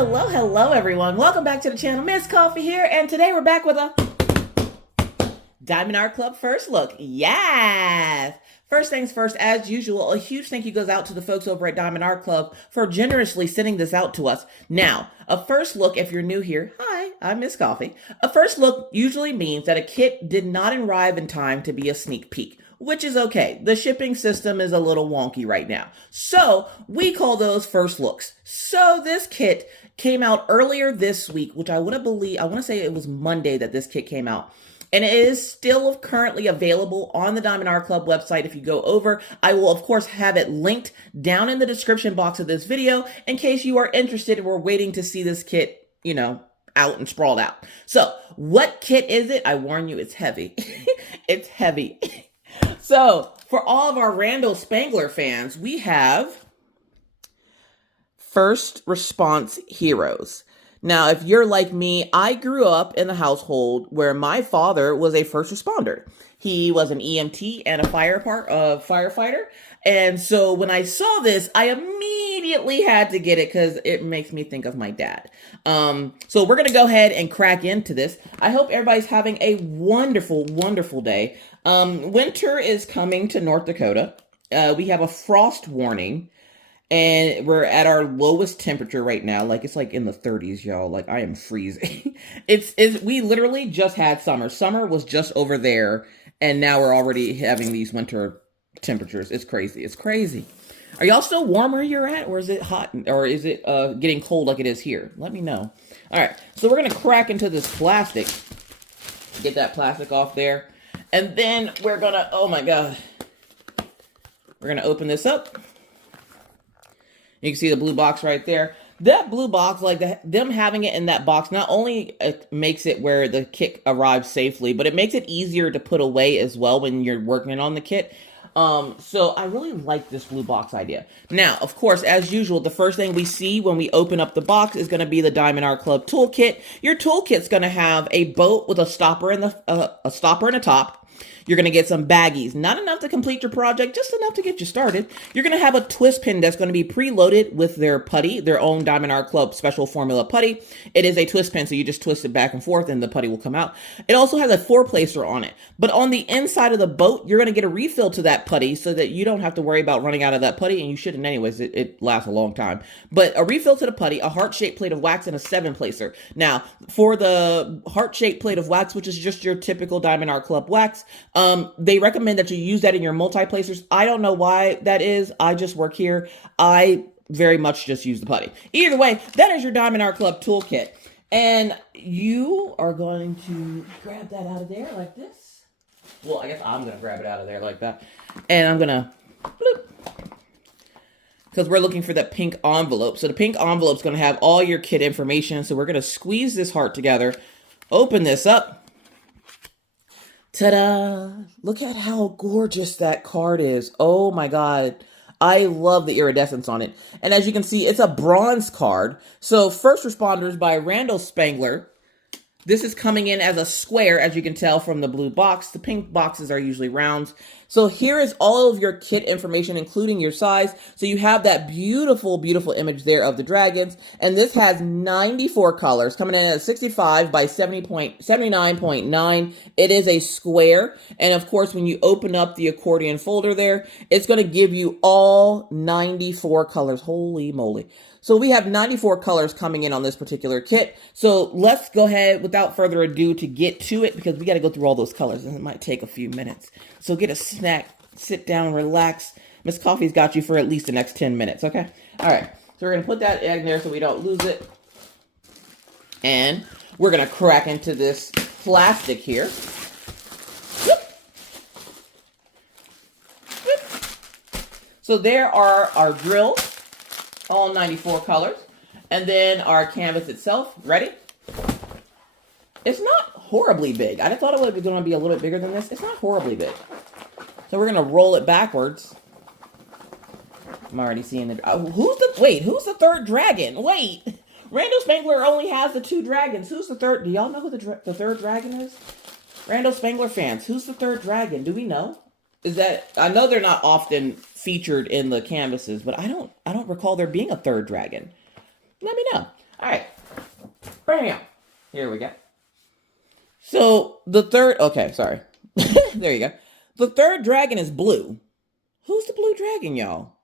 Hello, everyone. Welcome back to the channel. Miss Coffee here, and today we're back with a Diamond Art Club first look. Yes! First things first, as usual, a huge thank you goes out to the folks over at Diamond Art Club for generously sending this out to us. Now, a first look, if you're new here, hi, I'm Miss Coffee. A first look usually means that a kit did not arrive in time to be a sneak peek, which is okay. The shipping system is a little wonky right now. So we call those first looks. So this kit came out earlier this week, which I want to say it was Monday that this kit came out. And it is still currently available on the Diamond Art Club website. If you go over, I will of course have it linked down in the description box of this video in case you are interested and we're waiting to see this kit, out and sprawled out. So what kit is it? I warn you, it's heavy. It's heavy. So for all of our Randall Spangler fans, we have First Response Heroes. Now, if you're like me, I grew up in a household where my father was a first responder. He was an EMT and a firefighter. And so when I saw this, I immediately had to get it because it makes me think of my dad. So we're going to go ahead and crack into this. I hope everybody's having a wonderful, wonderful day. Winter is coming to North Dakota. We have a frost warning. And we're at our lowest temperature right now. It's like in the 30s, y'all. I am freezing. We literally just had summer. Summer was just over there. And now we're already having these winter temperatures. It's crazy. It's crazy. Are y'all still warm where you're at? Or is it hot? Or is it getting cold like it is here? Let me know. All right. So we're going to crack into this plastic. Get that plastic off there. And then we're going to, oh my God. We're going to open this up. You can see the blue box right there. That blue box, them having it in that box, not only makes it where the kit arrives safely, but it makes it easier to put away as well when you're working on the kit. So I really like this blue box idea. Now, of course, as usual, the first thing we see when we open up the box is going to be the Diamond Art Club toolkit. Your toolkit's going to have a boat with a stopper in the top. You're going to get some baggies, not enough to complete your project, just enough to get you started. You're going to have a twist pin that's going to be preloaded with their putty, their own Diamond Art Club special formula putty. It is a twist pin, so you just twist it back and forth and the putty will come out. It also has a four-placer on it. But on the inside of the boat, you're going to get a refill to that putty so that you don't have to worry about running out of that putty, and you shouldn't anyways. It lasts a long time. But a refill to the putty, a heart-shaped plate of wax, and a 7-placer. Now, for the heart-shaped plate of wax, which is just your typical Diamond Art Club wax, they recommend that you use that in your multi-placers. I don't know why that is. I just work here. I very much just use the putty. Either way, that is your Diamond Art Club toolkit. And you are going to grab that out of there like this. Well, I guess I'm going to grab it out of there like that. And I'm going to bloop. Because we're looking for that pink envelope. So the pink envelope is going to have all your kit information. So we're going to squeeze this heart together, open this up. Ta-da! Look at how gorgeous that card is. Oh my God. I love the iridescence on it. And as you can see, it's a bronze card. So First Responders by Randall Spangler. This is coming in as a square, as you can tell from the blue box. The pink boxes are usually rounds. So here is all of your kit information, including your size. So you have that beautiful, beautiful image there of the dragons. And this has 94 colors, coming in at 65 by 79.9. It is a square. And of course, when you open up the accordion folder there, it's going to give you all 94 colors. Holy moly. So we have 94 colors coming in on this particular kit. So let's go ahead, without further ado, to get to it, because we got to go through all those colors and it might take a few minutes. So get a snack, sit down, relax. Miss Coffee's got you for at least the next 10 minutes, okay? All right, so we're going to put that egg there so we don't lose it. And we're going to crack into this plastic here. Whoop. Whoop. So there are our drills. All 94 colors. And then our canvas itself. Ready? It's not horribly big. I thought it was going to be a little bit bigger than this. It's not horribly big. So we're going to roll it backwards. I'm already seeing the... who's the third dragon? Wait. Randall Spangler only has the 2 dragons. Who's the third? Do y'all know who the third dragon is? Randall Spangler fans, who's the third dragon? Do we know? Is that... I know they're not often featured in the canvases, but I don't recall there being a third dragon. Let me know. All right. Bam. Here we go. So the third, okay, sorry. There you go. The third dragon is blue. Who's the blue dragon, y'all?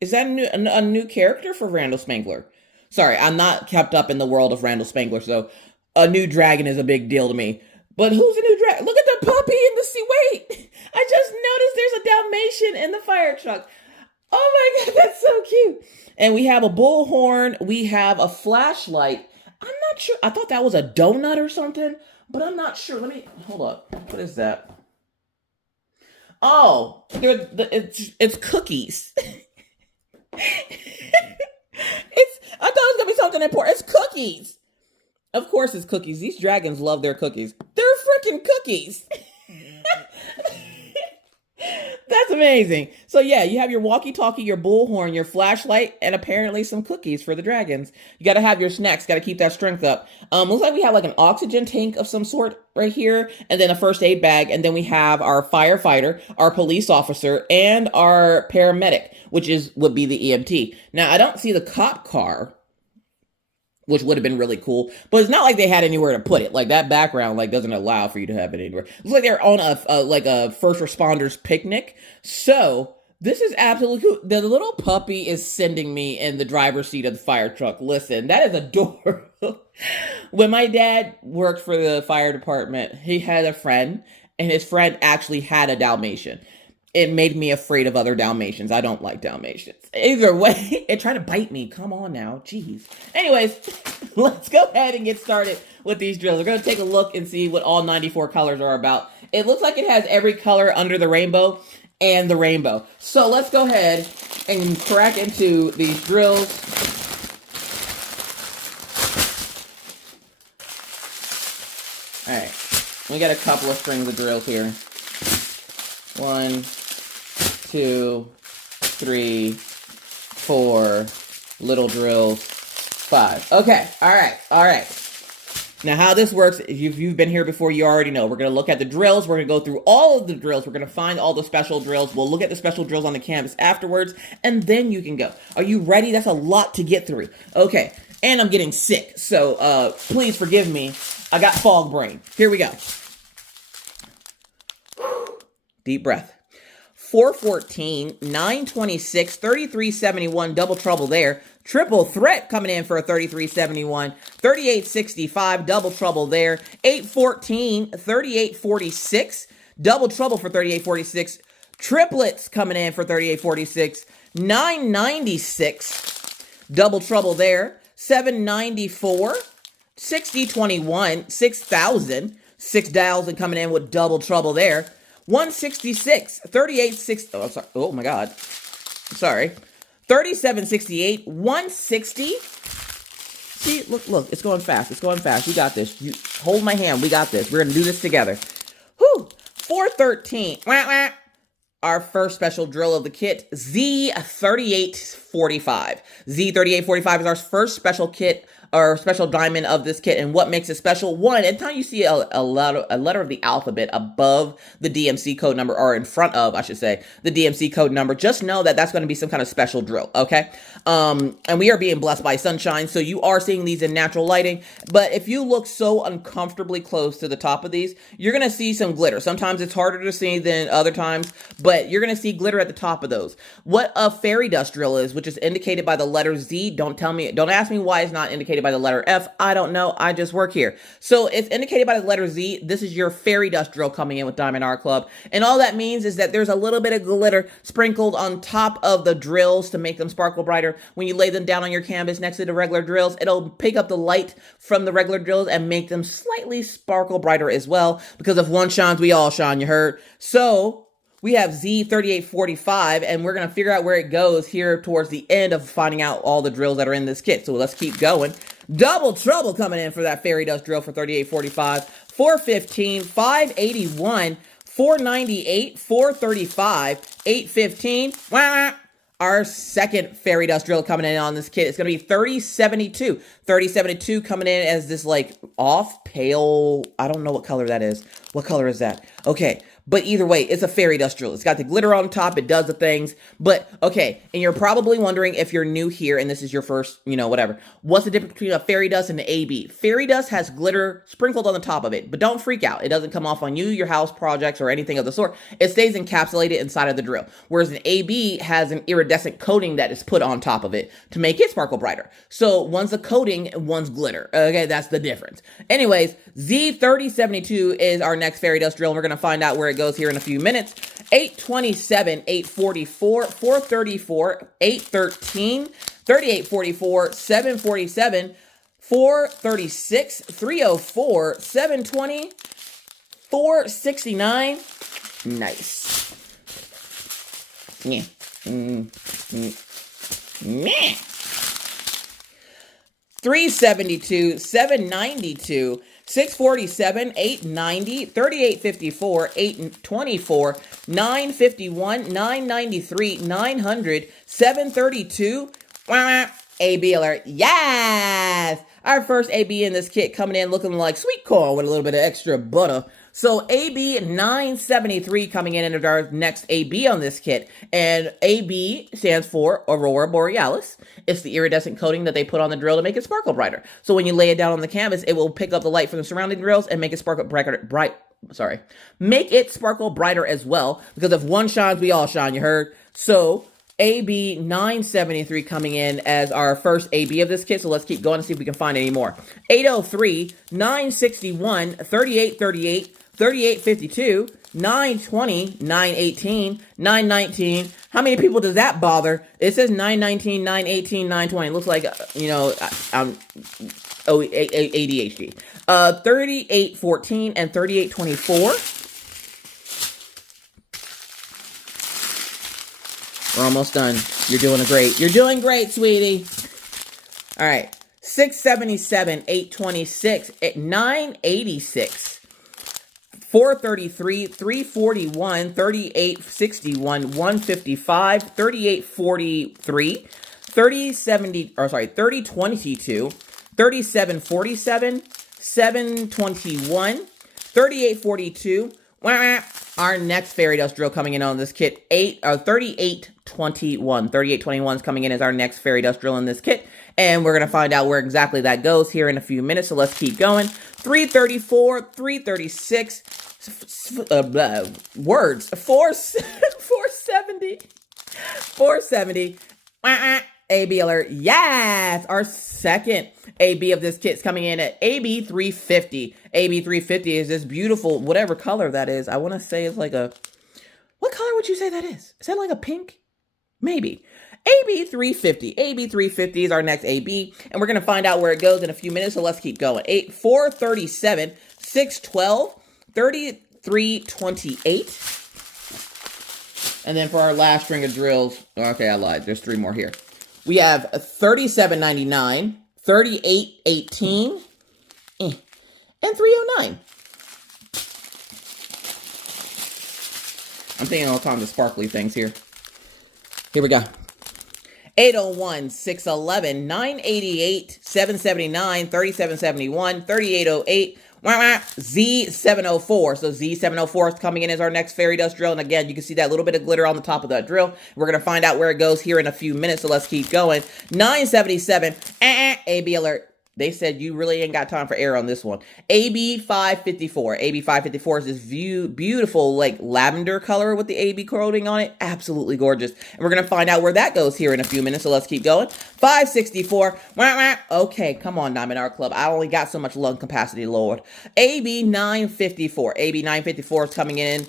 Is that a new character for Randall Spangler? Sorry, I'm not kept up in the world of Randall Spangler, so a new dragon is a big deal to me. But who's the new dragon? Look at the puppy in the sea. Wait, I just noticed there's a Dalmatian in the fire truck. Oh my God, that's so cute. And we have a bullhorn. We have a flashlight. I'm not sure. I thought that was a donut or something, but I'm not sure. Let me, hold up. What is that? Oh, it's cookies. I thought it was going to be something important. It's cookies. Of course it's cookies. These dragons love their cookies. They're freaking cookies. That's amazing. So yeah, you have your walkie-talkie, your bullhorn, your flashlight, and apparently some cookies for the dragons. You got to have your snacks. Got to keep that strength up. Looks like we have like an oxygen tank of some sort right here, and then a first aid bag, and then we have our firefighter, our police officer, and our paramedic, which would be the EMT. Now I don't see the cop car, which would have been really cool, but it's not like they had anywhere to put it. Like that background, like doesn't allow for you to have it anywhere. It looks like they're on a first responders picnic. So this is absolutely cool. The little puppy is sending me in the driver's seat of the fire truck. Listen, that is adorable. When my dad worked for the fire department, he had a friend, and his friend actually had a Dalmatian. It made me afraid of other Dalmatians. I don't like Dalmatians. Either way, it tried to bite me. Come on now. Jeez. Anyways, let's go ahead and get started with these drills. We're going to take a look and see what all 94 colors are about. It looks like it has every color under the rainbow and the rainbow. So let's go ahead and crack into these drills. All right. We got a couple of strings of drills here. 1, 2, 3, 4, little drills, 5. Okay, all right. Now how this works, if you've been here before, you already know. We're going to look at the drills. We're going to go through all of the drills. We're going to find all the special drills. We'll look at the special drills on the canvas afterwards, and then you can go. Are you ready? That's a lot to get through. Okay, and I'm getting sick, so please forgive me. I got fog brain. Here we go. Deep breath. 414, 926, 3371, double trouble there. Triple threat coming in for a 3371, 3865, double trouble there. 814, 3846, double trouble for 3846. Triplets coming in for 3846, 996, double trouble there. 794, 6021, 6000, 6000 coming in with double trouble there. 166, 3860, oh, sorry. Oh my God. Sorry. 3768, 160. See, look, it's going fast. It's going fast. You got this. You hold my hand. We got this. We're going to do this together. Whew. 413. Wah, wah. Our first special drill of the kit, Z3845. Z3845 is our first special kit, or special diamond of this kit. And what makes it special? One, anytime you see a letter of the alphabet above the DMC code number, or in front of, I should say, the DMC code number, just know that that's going to be some kind of special drill, okay? And we are being blessed by sunshine, so you are seeing these in natural lighting. But if you look so uncomfortably close to the top of these, you're going to see some glitter. Sometimes it's harder to see than other times, but you're going to see glitter at the top of those. What a fairy dust drill is, which is indicated by the letter Z, don't ask me why it's not indicated by the letter F. I don't know. I just work here. So it's indicated by the letter Z. This is your fairy dust drill coming in with Diamond Art Club. And all that means is that there's a little bit of glitter sprinkled on top of the drills to make them sparkle brighter. When you lay them down on your canvas next to the regular drills, it'll pick up the light from the regular drills and make them slightly sparkle brighter as well. Because if one shines, we all shine, you heard? So we have Z3845, and we're going to figure out where it goes here towards the end of finding out all the drills that are in this kit. So let's keep going. Double trouble coming in for that fairy dust drill for 3845. 415, 581, 498, 435, 815. Wah! Our second fairy dust drill coming in on this kit is going to be 3072. 3072 coming in as this like off pale, I don't know what color that is. What color is that? Okay, But either way, it's a fairy dust drill. It's got the glitter on top. It does the things. But, okay, and you're probably wondering if you're new here and this is your first, whatever. What's the difference between a fairy dust and an AB? Fairy dust has glitter sprinkled on the top of it. But don't freak out. It doesn't come off on you, your house projects, or anything of the sort. It stays encapsulated inside of the drill. Whereas an AB has an iridescent coating that is put on top of it to make it sparkle brighter. So one's a coating and one's glitter. Okay, that's the difference. Anyways, Z3072 is our next fairy dust drill. And we're going to find out where it goes here in a few minutes. 827, 844, 434, 813, 3844, 747, 436, 304, 720, 469. Nice. Yeah. Meh. 372, 792, 647, 890, 3854, 824, 951, 993, 900, 732. AB alert. Yes! Our first AB in this kit coming in looking like sweet corn with a little bit of extra butter. So AB 973 coming in as our next AB on this kit. And AB stands for Aurora Borealis. It's the iridescent coating that they put on the drill to make it sparkle brighter. So when you lay it down on the canvas, it will pick up the light from the surrounding drills and make it sparkle make it sparkle brighter as well. Because if one shines, we all shine, you heard? So AB 973 coming in as our first AB of this kit. So let's keep going and see if we can find any more. 803, 961, 3838, 3852, 920, 918, 919. How many people does that bother? It says 919, 918, 920. It looks like, I'm ADHD. 3814 and 3824. We're almost done. You're doing great. You're doing great, sweetie. All right. 677, 826, 986. 433, 341, 3861, 155, 3843, 3022, 3747, 721, 3842. Our next fairy dust drill coming in on this kit, 3821. 3821 is coming in as our next fairy dust drill in this kit. And we're going to find out where exactly that goes here in a few minutes. So let's keep going. 334, 336, words, 470, 470. AB alert. Yes! Our second AB of this kit is coming in at AB 350. AB 350 is this beautiful, whatever color that is. I want to say it's like a, what color would you say that is? Is that like a pink? Maybe. AB 350. AB 350 is our next AB, and we're going to find out where it goes in a few minutes, so let's keep going. 437, 612, 3328. And then for our last string of drills, okay, I lied. There's three more here. We have 3799, 3818, and 309. I'm thinking all the time the sparkly things here. Here we go. 801, 611, 988, 779, 3771, 3808, Z704. So Z704 is coming in as our next fairy dust drill. And again, you can see that little bit of glitter on the top of that drill. We're going to find out where it goes here in a few minutes. So let's keep going. 977, AB alert. They said you really ain't got time for error on this one. AB 554. AB 554 is this beautiful like lavender color with the AB coating on it. Absolutely gorgeous. And we're going to find out where that goes here in a few minutes. So let's keep going. 564. Okay, come on, Diamond Art Club. I only got so much lung capacity, Lord. AB 954. AB 954 is coming in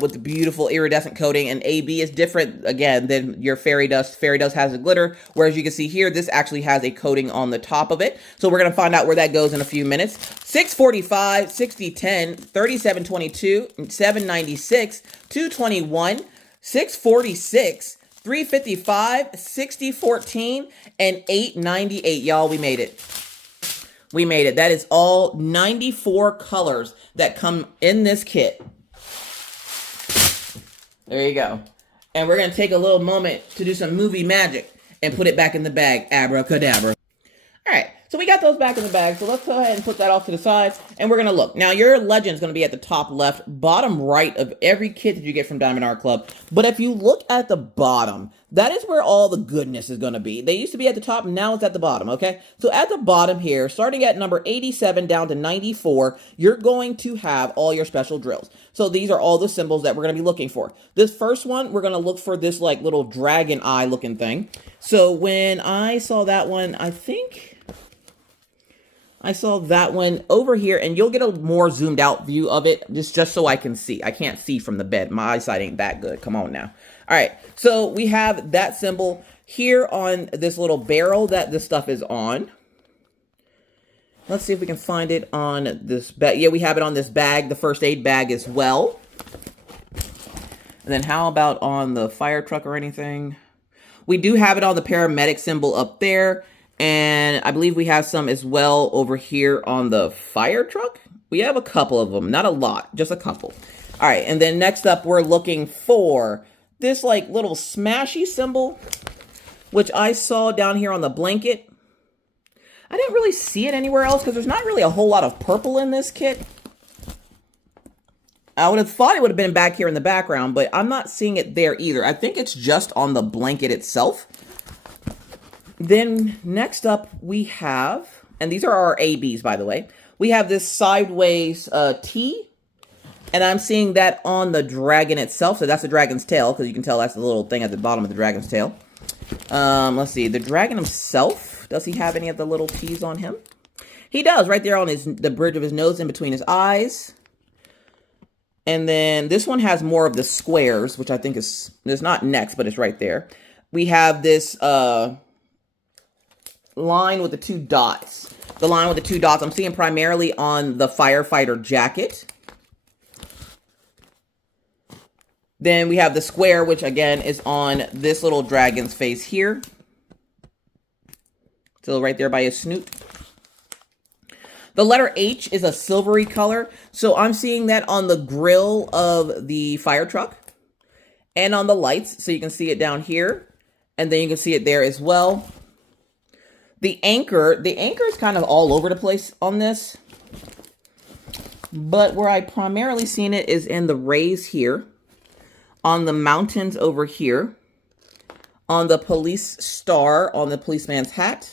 with the beautiful iridescent coating. And AB is different, again, than your fairy dust. Fairy dust has a glitter. Whereas you can see here, this actually has a coating on the top of it. So we're going to find out where that goes in a few minutes. 645, 6010, 3722, 796, 221, 646, 355, 6014, and 898. Y'all, we made it. We made it. That is all 94 colors that come in this kit. There you go. And we're going to take a little moment to do some movie magic and put it back in the bag. Abracadabra. All right. So we got those back in the bag. So let's go ahead and put that off to the side. And we're going to look. Now, your legend is going to be at the top left, bottom right of every kit that you get from Diamond Art Club. But if you look at the bottom, that is where all the goodness is going to be. They used to be at the top, now it's at the bottom, okay? So at the bottom here, starting at number 87 down to 94, you're going to have all your special drills. So these are all the symbols that we're going to be looking for. This first one, we're going to look for this like little dragon eye looking thing. So when I saw that one, I think I saw that one over here, and you'll get a more zoomed out view of it just so I can see. I can't see from the bed. My eyesight ain't that good. Come on now. All right, so we have that symbol here on this little barrel that this stuff is on. Let's see if we can find it on this bag. Yeah, we have it on this bag, the first aid bag as well. And then how about on the fire truck or anything? We do have it on the paramedic symbol up there. And I believe we have some as well over here on the fire truck. We have a couple of them, not a lot, just a couple. All right, and then next up, we're looking for this like little smashy symbol, which I saw down here on the blanket. I didn't really see it anywhere else because there's not really a whole lot of purple in this kit. I would have thought it would have been back here in the background, but I'm not seeing it there either. I think it's just on the blanket itself. Then next up we have, and these are our ABs, by the way. We have this sideways T, and I'm seeing that on the dragon itself. So that's the dragon's tail, because you can tell that's the little thing at the bottom of the dragon's tail. Let's see, the dragon himself, does he have any of the little T's on him? He does, right there on the bridge of his nose, in between his eyes. And then this one has more of the squares, which I think is, it's not next, but it's right there. We have this line with the two dots. The line with the two dots I'm seeing primarily on the firefighter jacket. Then we have the square, which again is on this little dragon's face here. So right there by his snoot. The letter H is a silvery color. So I'm seeing that on the grill of the fire truck and on the lights. So you can see it down here. And then you can see it there as well. The anchor is kind of all over the place on this. But where I primarily seen it is in the rays here. On the mountains over here. On the police star on the policeman's hat.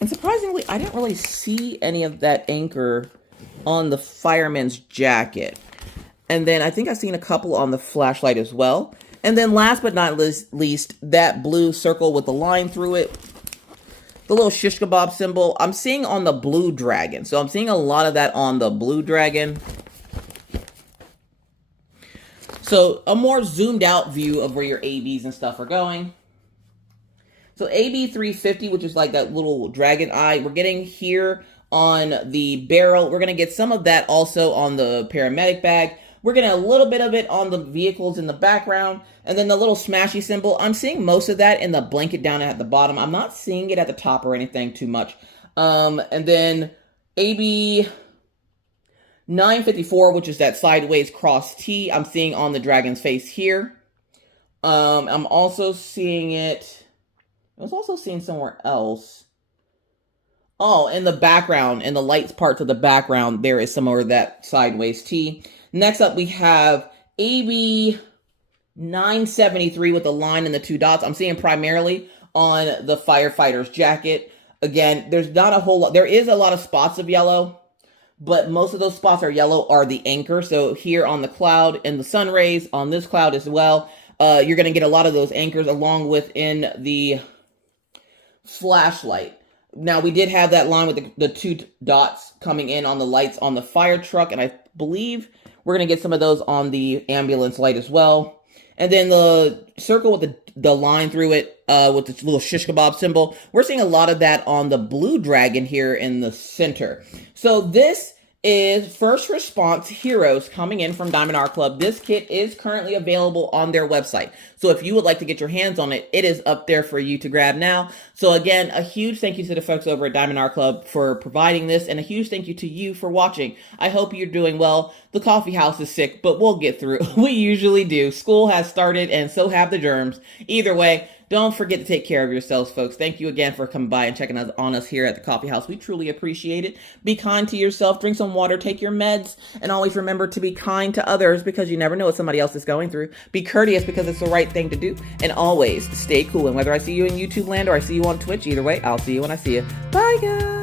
And surprisingly, I didn't really see any of that anchor on the fireman's jacket. And then I think I've seen a couple on the flashlight as well. And then last but not least, that blue circle with the line through it. The little shish kebab symbol, I'm seeing on the blue dragon. So I'm seeing a lot of that on the blue dragon. So a more zoomed out view of where your ABs and stuff are going. So AB 350, which is like that little dragon eye, we're getting here on the barrel. We're going to get some of that also on the paramedic bag. We're getting a little bit of it on the vehicles in the background. And then the little smashy symbol, I'm seeing most of that in the blanket down at the bottom. I'm not seeing it at the top or anything too much. And then AB 954, which is that sideways cross T, I'm seeing on the dragon's face here. I'm also seeing it, I was also seeing somewhere else. Oh, in the background, in the lights parts of the background, there is some of that sideways T. Next up, we have AB 973 with the line and the two dots. I'm seeing primarily on the firefighter's jacket. Again, there's not a whole lot. There is a lot of spots of yellow, but most of those spots are yellow are the anchor. So here on the cloud and the sun rays on this cloud as well, you're going to get a lot of those anchors along with in the flashlight. Now, we did have that line with the two dots coming in on the lights on the fire truck, and I believe we're going to get some of those on the ambulance light as well. And then the circle with the line through it with this little shish kebab symbol, we're seeing a lot of that on the blue dragon here in the center. So this is First Response Heroes coming in from Diamond Art Club. This kit is currently available on their website. So if you would like to get your hands on it, it is up there for you to grab now. So again, a huge thank you to the folks over at Diamond Art Club for providing this, and a huge thank you to you for watching. I hope you're doing well. The coffee house is sick, but we'll get through. We usually do. School has started, and so have the germs. Either way, Don't forget to take care of yourselves, folks. Thank you again for coming by and checking on us here at the coffee house. We truly appreciate it. Be kind to yourself, drink some water, take your meds, and always remember to be kind to others because you never know what somebody else is going through. Be courteous because it's the right thing to do, and always stay cool. And whether I see you in YouTube land or I see you on Twitch, either way, I'll see you when I see you. Bye, guys.